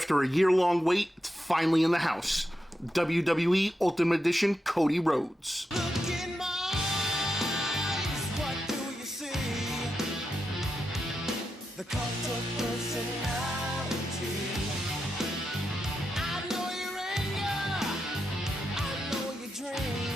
After a year-long wait, it's finally in the house. WWE Ultimate Edition Cody Rhodes. Look in my eyes, what do you see? The cult of personality. I know your anger, I know your dreams.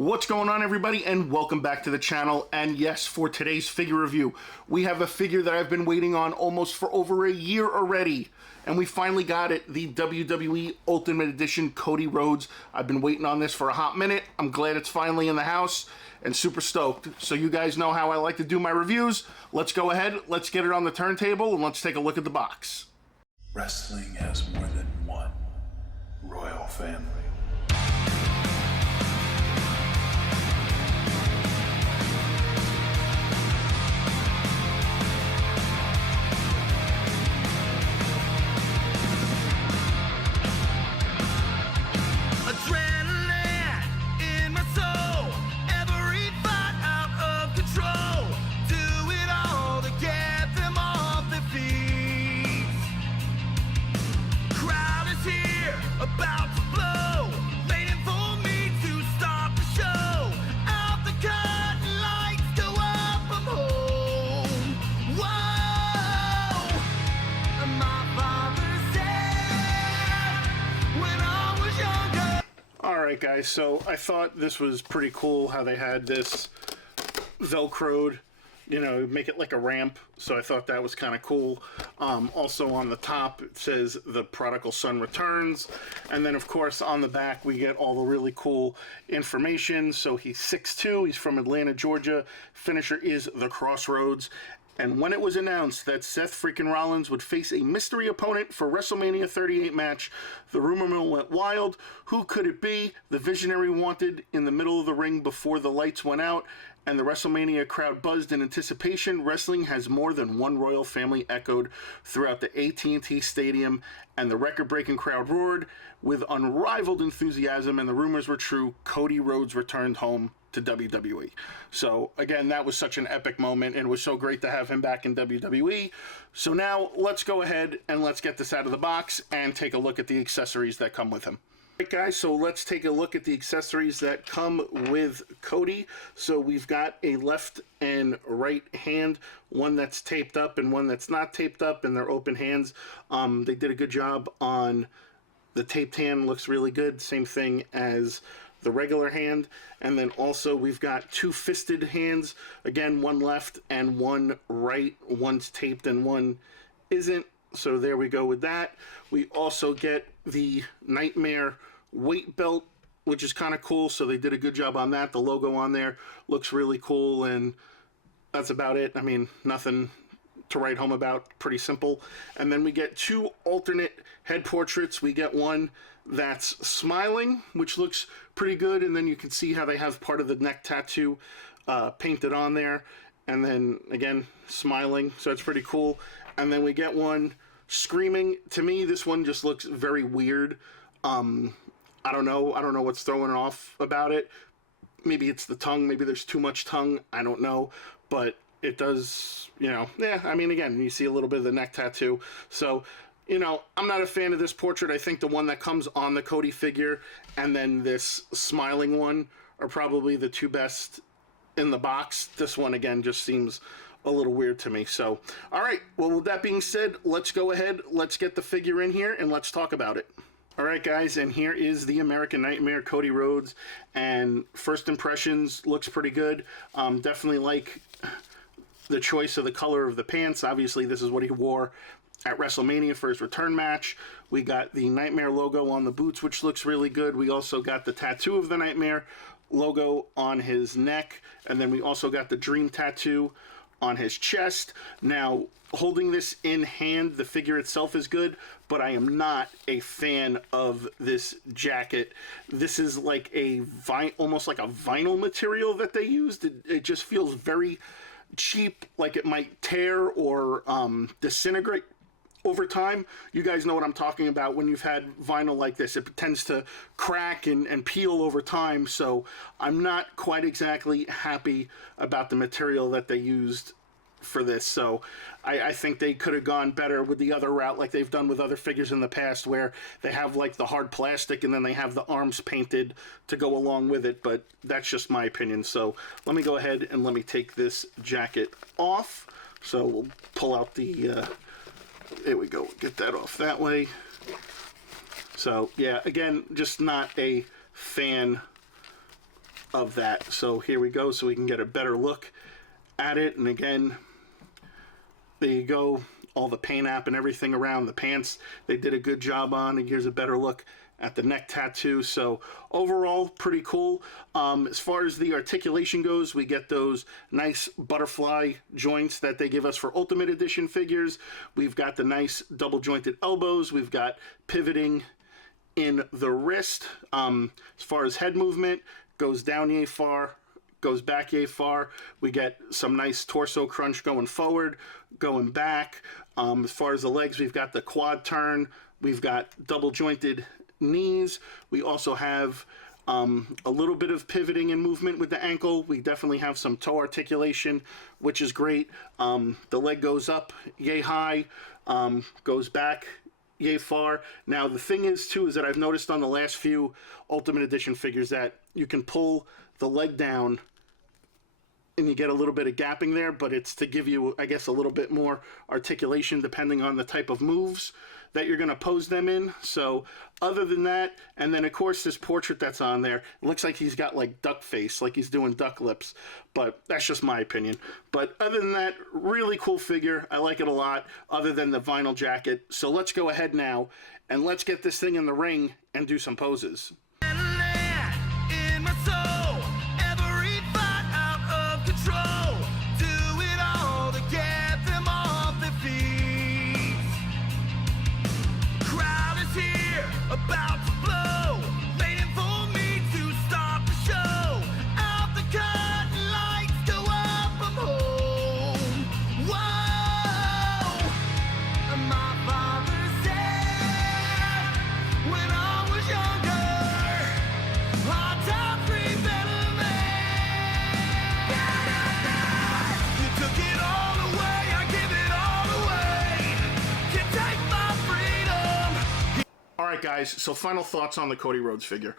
What's going on, everybody, and welcome back to the channel. And yes, for today's figure review, we have a figure that I've been waiting on almost for over a year already. And we finally got it, the WWE Ultimate Edition Cody Rhodes. I've been waiting on this for a hot minute. I'm glad it's finally in the house and super stoked. So you guys know how I like to do my reviews. Let's go ahead, let's get it on the turntable, and let's take a look at the box. Wrestling has more than one royal family. About to blow, waiting for me to start the show. Out the curtain, lights go up, I'm home. Whoa! My father said when I was younger. Alright guys, so I thought this was pretty cool how they had this Velcroed, you know, make it like a ramp. So I thought that was kind of cool. Also on the top it says the prodigal son returns, and then of course on the back we get all the really cool information. So he's 6'2", he's from Atlanta, Georgia. Finisher is the Crossroads. And when it was announced that Seth freaking Rollins would face a mystery opponent for WrestleMania 38 match, the rumor mill went wild. Who could it be? The Visionary wanted in the middle of the ring before the lights went out, and the WrestleMania crowd buzzed in anticipation. Wrestling has more than one royal family echoed throughout the AT&T Stadium, and the record-breaking crowd roared with unrivaled enthusiasm, and the rumors were true. Cody Rhodes returned home to WWE. So again, that was such an epic moment, and it was so great to have him back in WWE. So now let's go ahead and let's get this out of the box and take a look at the accessories that come with him. Alright guys, so let's take a look at the accessories that come with Cody. So we've got a left and right hand, one that's taped up and one that's not taped up, and they're open hands. They did a good job on the taped hand, looks really good. Same thing as the regular hand. And then also we've got two fisted hands, again, one left and one right. One's taped and one isn't. So there we go with that. We also get the Nightmare weight belt, which is kind of cool. So they did a good job on that. The logo on there looks really cool, and that's about it. I mean, nothing to write home about. Pretty simple. And then we get two alternate head portraits. We get one that's smiling, which looks pretty good, and then you can see how they have part of the neck tattoo painted on there, and then again smiling, so it's pretty cool. And then we get one screaming. To me, this one just looks very weird. I don't know what's throwing it off about it. Maybe it's the tongue, maybe there's too much tongue, I don't know, but it does, you know, yeah, I mean, again, you see a little bit of the neck tattoo. So, you know, I'm not a fan of this portrait. I think the one that comes on the Cody figure and then this smiling one are probably the two best in the box. This one, again, just seems a little weird to me. So, all right, well, with that being said, let's go ahead, let's get the figure in here and let's talk about it. All right, guys, and here is the American Nightmare Cody Rhodes, and first impressions, looks pretty good. Definitely like the choice of the color of the pants. Obviously, this is what he wore at WrestleMania for his return match. We got the Nightmare logo on the boots, which looks really good. We also got the tattoo of the Nightmare logo on his neck, and then we also got the Dream tattoo on his chest. Now, holding this in hand, the figure itself is good, but I am not a fan of this jacket. This is like a almost like a vinyl material that they used. It just feels very cheap, like it might tear or disintegrate over time. You guys know what I'm talking about. When you've had vinyl like this, it tends to crack and peel over time. So I'm not quite exactly happy about the material that they used for this. So I think they could have gone better with the other route, like they've done with other figures in the past, where they have like the hard plastic and then they have the arms painted to go along with it. But that's just my opinion. So let me go ahead and let me take this jacket off. So we'll pull out the, there we go, get that off that way. So yeah, again, just not a fan of that. So here we go, so we can get a better look at it. And again, there you go, all the paint app and everything around the pants they did a good job on. And here's a better look at the neck tattoo. So overall, pretty cool. As far as the articulation goes, we get those nice butterfly joints that they give us for Ultimate Edition figures. We've got the nice double jointed elbows. We've got pivoting in the wrist. As far as head movement, goes down yay far, goes back yay far. We get some nice torso crunch going forward, going back. As far as the legs, we've got the quad turn. We've got double jointed knees. We also have a little bit of pivoting and movement with the ankle. We definitely have some toe articulation, which is great. The leg goes up yay high, goes back yay far. Now the thing is too, is that I've noticed on the last few Ultimate Edition figures that you can pull the leg down and you get a little bit of gapping there, but it's to give you, I guess, a little bit more articulation depending on the type of moves that you're going to pose them in. So other than that, and then of course this portrait that's on there, it looks like he's got like duck face, like he's doing duck lips, but that's just my opinion. But other than that, really cool figure. I like it a lot, other than the vinyl jacket. So let's go ahead now and let's get this thing in the ring and do some poses. In my soul, every fight out of control. Do it all to get them off their feet. Crowd is here, about to blow, waiting for me to start the show. Out the curtain, lights go up, I'm home. Whoa! My father said when I was younger, hard time free better man. You took it all away, I give it all away. Can't take my freedom. All right, guys, so final thoughts on the Cody Rhodes figure.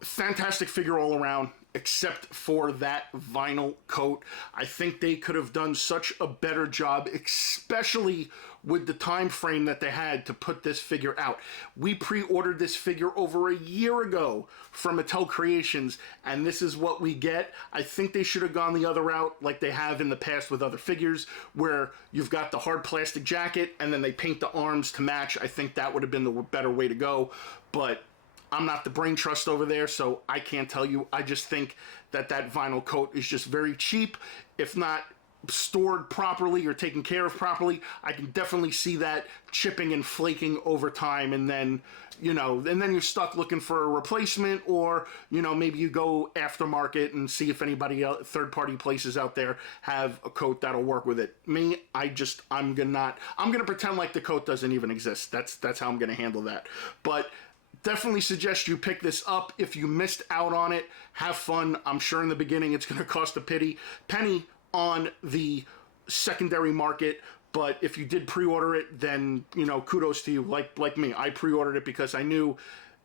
Fantastic figure all around, except for that vinyl coat. I think they could have done such a better job, especially with the time frame that they had to put this figure out. We pre-ordered this figure over a year ago from Mattel Creations, and this is what we get. I think they should have gone the other route like they have in the past with other figures, where you've got the hard plastic jacket and then they paint the arms to match. I think that would have been the better way to go, but I'm not the brain trust over there, so I can't tell you. I just think that that vinyl coat is just very cheap. If not stored properly or taken care of properly, I can definitely see that chipping and flaking over time, and then, you know, and then you're stuck looking for a replacement, or, you know, maybe you go aftermarket and see if anybody else, third-party places out there have a coat that'll work with it. Me, I'm gonna pretend like the coat doesn't even exist. That's how I'm gonna handle that. But definitely suggest you pick this up. If you missed out on it, have fun. I'm sure in the beginning it's going to cost a penny on the secondary market, but if you did pre-order it, then, you know, kudos to you. Like me, I pre-ordered it because I knew,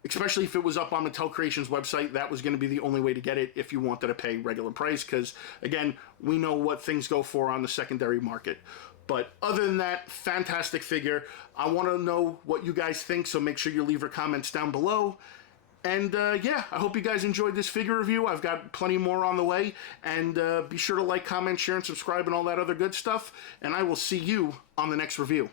especially if it was up on Mattel Creations website, that was going to be the only way to get it if you wanted to pay regular price, because again, we know what things go for on the secondary market. But other than that, fantastic figure. I want to know what you guys think, so make sure you leave your comments down below. And yeah, I hope you guys enjoyed this figure review. I've got plenty more on the way. And be sure to like, comment, share, and subscribe, and all that other good stuff. And I will see you on the next review.